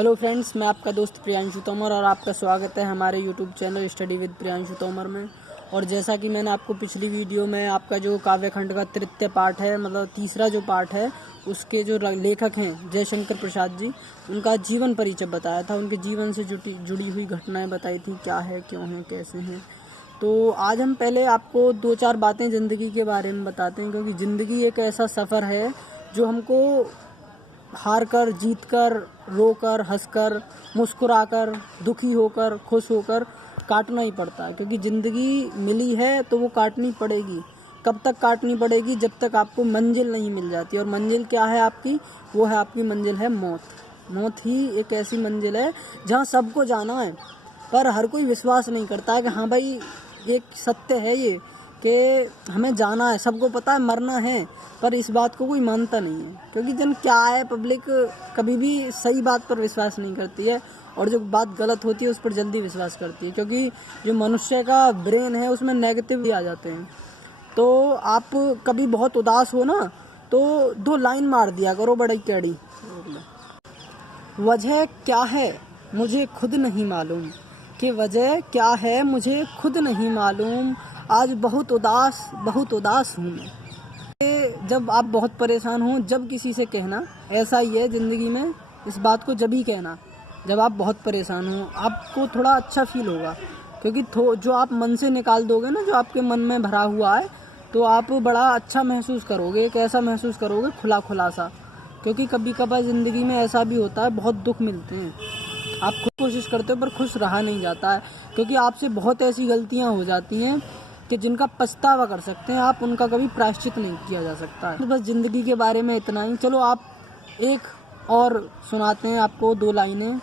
Hello friends, मैं आपका दोस्त प्रियांशु तोमर और आपका स्वागत है हमारे YouTube channel study with Priyanshu Tomar में। और जैसा कि मैंने आपको पिछली वीडियो में आपका जो काव्यखंड का तृतीय पाठ है, मतलब तीसरा जो पाठ है, उसके जो लेखक हैं जयशंकर प्रसाद जी, उनका जीवन परिचय बताया था। उनके जीवन से जुड़ी हुई घटनाएँ बताई थी, क्या है, क्यों है, कैसे हैं। तो आज हम पहले आपको 2-4 बातें ज़िंदगी के बारे में बताते हैं, क्योंकि ज़िंदगी एक ऐसा सफ़र है जो हमको हार कर, जीत कर, रो कर, हंस कर, मुस्कुरा कर, दुखी होकर, खुश होकर काटना ही पड़ता है। क्योंकि ज़िंदगी मिली है तो वो काटनी पड़ेगी। कब तक काटनी पड़ेगी? जब तक आपको मंजिल नहीं मिल जाती। और मंजिल क्या है आपकी? वो है आपकी मंजिल है मौत। मौत ही एक ऐसी मंजिल है जहाँ सबको जाना है, पर हर कोई विश्वास नहीं करता है कि हाँ भाई एक सत्य है ये कि हमें जाना है। सबको पता है मरना है, पर इस बात को कोई मानता नहीं है। क्योंकि जन क्या है, पब्लिक कभी भी सही बात पर विश्वास नहीं करती है और जो बात गलत होती है उस पर जल्दी विश्वास करती है। क्योंकि जो मनुष्य का ब्रेन है उसमें नेगेटिव भी आ जाते हैं। तो आप कभी बहुत उदास हो ना, तो 2 लाइन मार दिया करो बड़ी कड़ी। वजह क्या है मुझे खुद नहीं मालूम, कि वजह क्या है मुझे खुद नहीं मालूम, आज बहुत उदास हूँ मैं। जब आप बहुत परेशान हो, जब किसी से कहना, ऐसा ही है ज़िंदगी में, इस बात को जब ही कहना जब आप बहुत परेशान हो, आपको थोड़ा अच्छा फील होगा। क्योंकि जो आप मन से निकाल दोगे ना, जो आपके मन में भरा हुआ है, तो आप बड़ा अच्छा महसूस करोगे। एक ऐसा महसूस करोगे खुला सा। क्योंकि कभी कभार ज़िंदगी में ऐसा भी होता है, बहुत दुख मिलते हैं, आप खुद कोशिश करते हो पर खुश रहा नहीं जाता है। क्योंकि आपसे बहुत ऐसी गलतियाँ हो जाती हैं कि जिनका पछतावा कर सकते हैं आप, उनका कभी प्रायश्चित नहीं किया जा सकता है। तो बस ज़िंदगी के बारे में इतना ही। चलो आप एक और सुनाते हैं आपको 2 लाइनें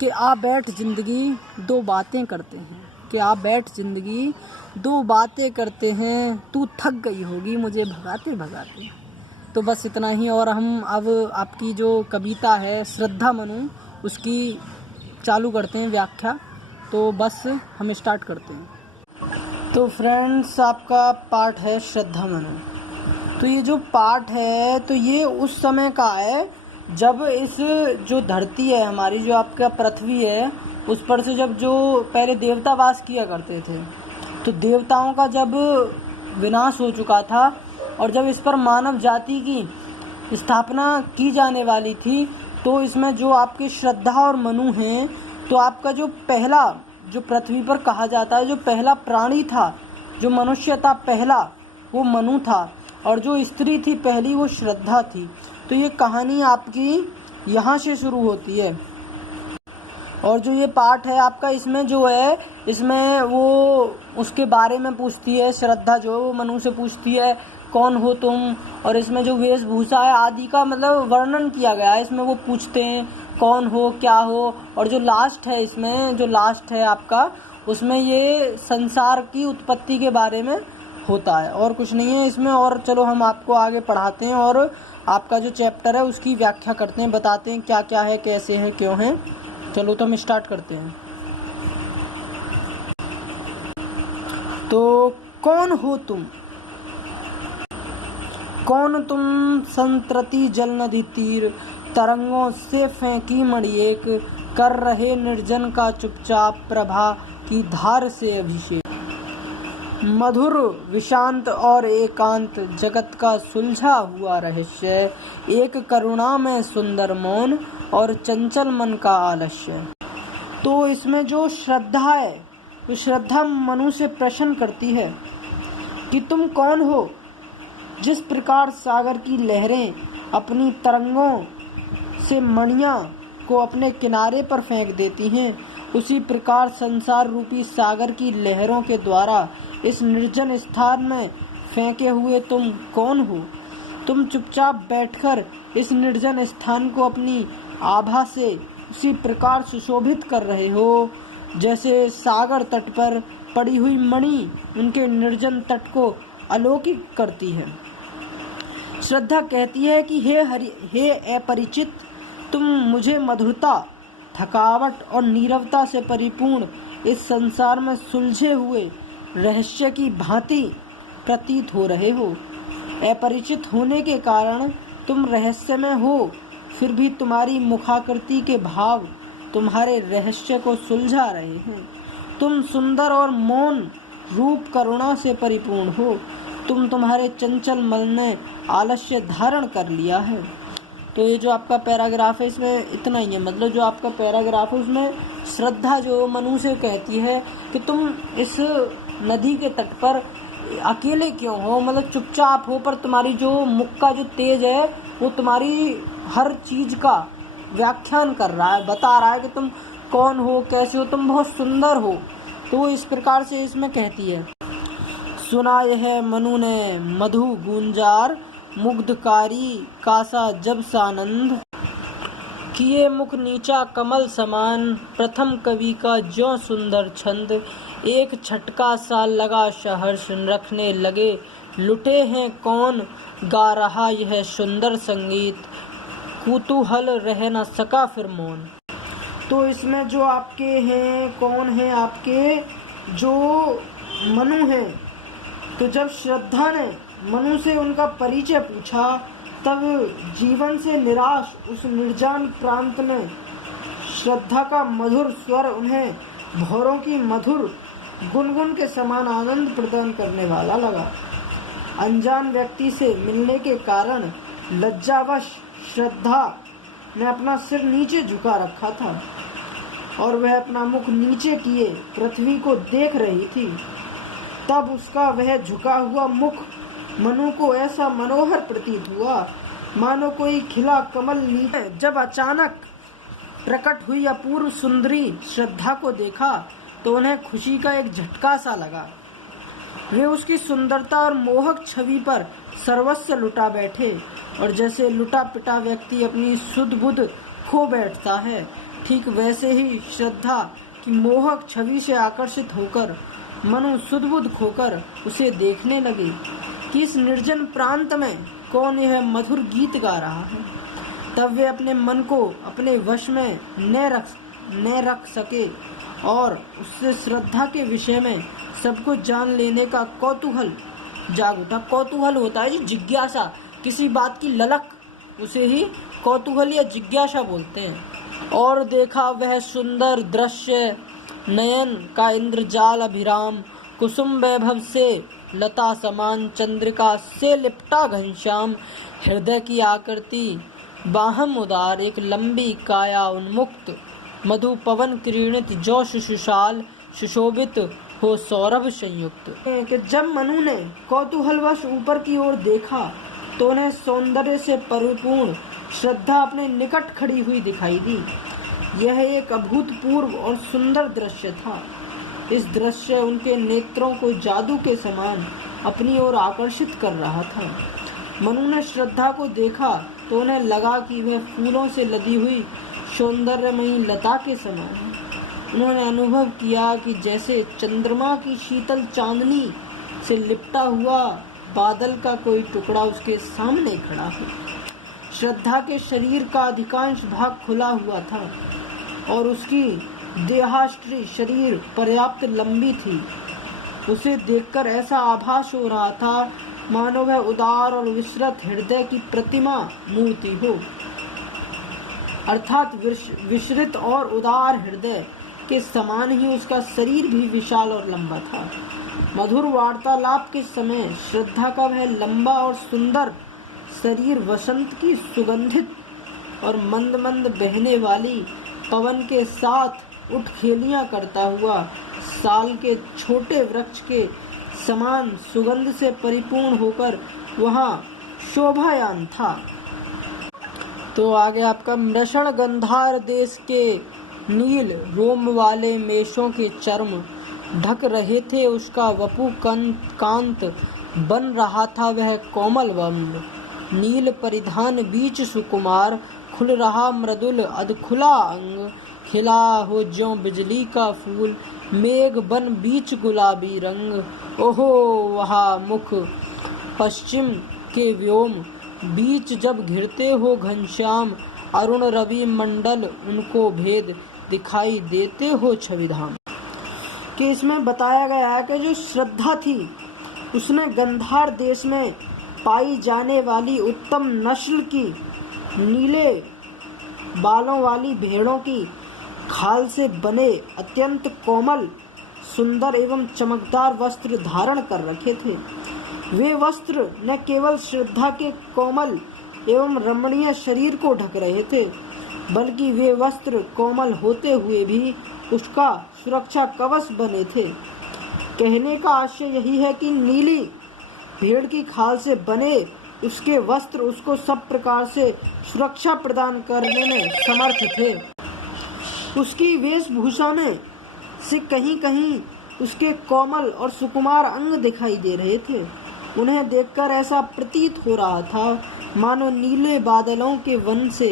कि आ बैठ ज़िंदगी 2 बातें करते हैं, कि आ बैठ ज़िंदगी 2 बातें करते हैं, तू थक गई होगी मुझे भगाते भगाते। तो बस इतना ही। और हम अब आपकी जो कविता है श्रद्धा मनु, उसकी चालू करते हैं व्याख्या। तो बस हम स्टार्ट करते हैं। तो फ्रेंड्स, आपका पाठ है श्रद्धा मनु। तो ये जो पाठ है तो ये उस समय का है जब इस जो धरती है हमारी, जो आपका पृथ्वी है, उस पर से जब जो पहले देवता वास किया करते थे, तो देवताओं का जब विनाश हो चुका था और जब इस पर मानव जाति की स्थापना की जाने वाली थी, तो इसमें जो आपके श्रद्धा और मनु हैं, तो आपका जो पहला, जो पृथ्वी पर कहा जाता है जो पहला प्राणी था, जो मनुष्य था पहला, वो मनु था। और जो स्त्री थी पहली, वो श्रद्धा थी। तो ये कहानी आपकी यहाँ से शुरू होती है। और जो ये पाठ है आपका, इसमें जो है, इसमें वो उसके बारे में पूछती है श्रद्धा, जो है वो मनु से पूछती है कौन हो तुम। और इसमें जो वेशभूषा है आदि का मतलब वर्णन किया गया है। इसमें वो पूछते हैं कौन हो, क्या हो। और जो लास्ट है, इसमें जो लास्ट है आपका, उसमें ये संसार की उत्पत्ति के बारे में होता है, और कुछ नहीं है इसमें। और चलो हम आपको आगे पढ़ाते हैं और आपका जो चैप्टर है उसकी व्याख्या करते हैं, बताते हैं क्या क्या है, कैसे है, क्यों है। चलो तो हम स्टार्ट करते हैं। तो कौन हो तुम, कौन तुम संतृति जल नदी तीर, तरंगों से फेंकी मणि एक, कर रहे निर्जन का चुपचाप प्रभा की धार से अभिषेक। मधुर विशांत और एकांत जगत का सुलझा हुआ रहस्य, एक करुणा में सुंदर मौन और चंचल मन का आलस्य। तो इसमें जो श्रद्धा है, तो श्रद्धा मनु से प्रश्न करती है कि तुम कौन हो। जिस प्रकार सागर की लहरें अपनी तरंगों से मणियाँ को अपने किनारे पर फेंक देती हैं, उसी प्रकार संसार रूपी सागर की लहरों के द्वारा इस निर्जन स्थान में फेंके हुए तुम कौन हो। तुम चुपचाप बैठकर इस निर्जन स्थान को अपनी आभा से उसी प्रकार सुशोभित कर रहे हो, जैसे सागर तट पर पड़ी हुई मणि उनके निर्जन तट को अलौकिक करती है। श्रद्धा कहती है कि हे अपरिचित, तुम मुझे मधुरता, थकावट और नीरवता से परिपूर्ण इस संसार में सुलझे हुए रहस्य की भांति प्रतीत हो रहे हो। अपरिचित होने के कारण तुम रहस्यमय हो फिर भी तुम्हारी मुखाकृति के भाव तुम्हारे रहस्य को सुलझा रहे हैं। तुम सुंदर और मौन रूप करुणा से परिपूर्ण हो। तुम्हारे चंचल मन ने आलस्य धारण कर लिया है। तो ये जो आपका पैराग्राफ है इसमें इतना ही है। मतलब जो आपका पैराग्राफ है उसमें श्रद्धा जो मनु से कहती है कि तुम इस नदी के तट पर अकेले क्यों हो, मतलब चुपचाप हो, पर तुम्हारी जो मुख का जो तेज है वो तुम्हारी हर चीज का व्याख्यान कर रहा है, बता रहा है कि तुम कौन हो, कैसे हो, तुम बहुत सुंदर हो। तो वो इस प्रकार से इसमें कहती है। सुना यह मनु ने मधु गुंजार, मुग्धकारी कासा जब सानंद, किए मुख नीचा कमल समान, प्रथम कवि का ज्यों सुंदर छंद, एक छटका सा लगा सहर्ष, रखने लगे लुटे हैं कौन, गा रहा यह सुंदर संगीत, कुतूहल रह न सका फिर मौन। तो इसमें जो आपके हैं, कौन है आपके, जो मनु हैं, तो जब श्रद्धा ने मनु से उनका परिचय पूछा तब जीवन से निराश उस निर्जन प्रांत में श्रद्धा का मधुर स्वर उन्हें भौरों की मधुर गुनगुन के समान आनंद प्रदान करने वाला लगा। अनजान व्यक्ति से मिलने के कारण लज्जावश श्रद्धा ने अपना सिर नीचे झुका रखा था और वह अपना मुख नीचे किए पृथ्वी को देख रही थी। तब उसका वह झुका हुआ मुख मनु को ऐसा मनोहर प्रतीत हुआ मानो कोई खिला कमल नीचे। जब अचानक प्रकट हुई अपूर्व सुंदरी श्रद्धा को देखा तो उन्हें खुशी का एक झटका सा लगा। वे उसकी सुंदरता और मोहक छवि पर सर्वस्व लुटा बैठे और जैसे लुटा पिटा व्यक्ति अपनी सुध बुध खो बैठता है, ठीक वैसे ही श्रद्धा की मोहक छवि से आकर्षित होकर मनु सुध बुध खोकर उसे देखने लगे कि इस निर्जन प्रांत में कौन यह मधुर गीत गा रहा है। तब वे अपने मन को अपने वश में न रख सके और उससे श्रद्धा के विषय में सब कुछ जान लेने का कौतूहल जाग उठा। कौतूहल होता है जिज्ञासा, किसी बात की ललक, उसे ही कौतूहल या जिज्ञासा बोलते हैं। और देखा वह सुंदर दृश्य, नयन का इंद्रजाल अभिराम, कुसुम वैभव से लता समान, चंद्रिका से लिपटा घनश्याम, हृदय की आकृति बाहम उदार, एक लंबी काया उन्मुक्त, मधु पवन क्रीणित जो शिशुशाल, सुशोभित हो सौरभ संयुक्त। कि जब मनु ने कौतूहलवश ऊपर की ओर देखा तो उन्हें सौंदर्य से परिपूर्ण श्रद्धा अपने निकट खड़ी हुई दिखाई दी। यह एक अभूतपूर्व और सुंदर दृश्य था। इस दृश्य उनके नेत्रों को जादू के समान अपनी ओर आकर्षित कर रहा था। मनु ने श्रद्धा को देखा तो उन्हें लगा कि वह फूलों से लदी हुई सौंदर्यमयी लता के समान है। उन्होंने अनुभव किया कि जैसे चंद्रमा की शीतल चांदनी से लिपटा हुआ बादल का कोई टुकड़ा उसके सामने खड़ा है। श्रद्धा के शरीर का अधिकांश भाग खुला हुआ था और उसकी देहाष्ट्री शरीर पर्याप्त लंबी थी। उसे देखकर ऐसा आभास हो रहा था मानो वह उदार और विस्तृत हृदय की प्रतिमा मूर्ति हो, अर्थात विस्तृत और उदार हृदय के समान ही उसका शरीर भी विशाल और लंबा था। मधुर वार्तालाप के समय श्रद्धा का वह लंबा और सुंदर शरीर वसंत की सुगंधित और मंद मंद बहने वाली पवन के साथ उठखेलियां करता हुआ साल के छोटे वृक्ष के समान सुगंध से परिपूर्ण होकर वहां शोभायान था। तो आगे आपका मृषण गंधार देश के नील रोम वाले मेषों के चर्म ढक रहे थे, उसका वपु कांत बन रहा था वह कोमल वम्र। नील परिधान बीच सुकुमार, खुल रहा मृदुल अधखुला अंग, खिला हो ज्यों बिजली का फूल, मेघ बन बीच गुलाबी रंग। ओहो वहा मुख पश्चिम के व्योम, बीच जब घिरते हो घनश्याम, अरुण रवि मंडल उनको भेद, दिखाई देते हो छविधाम। कि इसमें बताया गया है कि जो श्रद्धा थी उसने गंधार देश में पाई जाने वाली उत्तम नस्ल की नीले बालों वाली भेड़ों की खाल से बने अत्यंत कोमल, सुंदर एवं चमकदार वस्त्र धारण कर रखे थे। वे वस्त्र न केवल श्रद्धा के कोमल एवं रमणीय शरीर को ढक रहे थे, बल्कि वे वस्त्र कोमल होते हुए भी उसका सुरक्षा कवच बने थे। कहने का आशय यही है कि नीली भेड़ की खाल से बने उसके वस्त्र उसको सब प्रकार से सुरक्षा प्रदान करने में समर्थ थे। उसकी वेशभूषा में से कहीं कहीं उसके कोमल और सुकुमार अंग दिखाई दे रहे थे। उन्हें देखकर ऐसा प्रतीत हो रहा था मानो नीले बादलों के वन से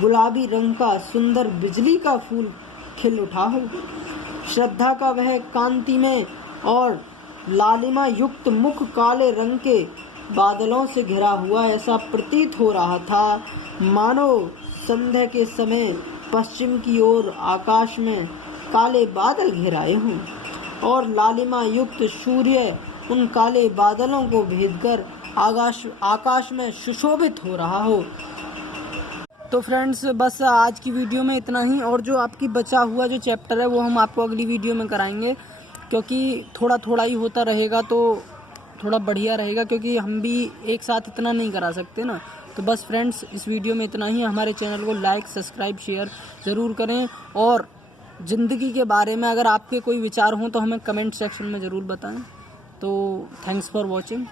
गुलाबी रंग का सुंदर बिजली का फूल खिल उठा हो। श्रद्धा का वह कांतिमय और लालिमा युक्त मुख काले रंग के बादलों से घिरा हुआ ऐसा प्रतीत हो रहा था मानो संध्या के समय पश्चिम की ओर आकाश में काले बादल घिराए हों और लालिमा युक्त सूर्य उन काले बादलों को भेदकर आकाश में सुशोभित हो रहा हो। तो फ्रेंड्स, बस आज की वीडियो में इतना ही, और जो आपकी बचा हुआ जो चैप्टर है वो हम आपको अगली वीडियो में कराएंगे, क्योंकि थोड़ा थोड़ा ही होता रहेगा तो थोड़ा बढ़िया रहेगा, क्योंकि हम भी एक साथ इतना नहीं करा सकते ना। तो बस फ्रेंड्स, इस वीडियो में इतना ही। हमारे चैनल को लाइक, सब्सक्राइब, शेयर ज़रूर करें, और ज़िंदगी के बारे में अगर आपके कोई विचार हों तो हमें कमेंट सेक्शन में ज़रूर बताएं। तो थैंक्स फॉर वॉचिंग।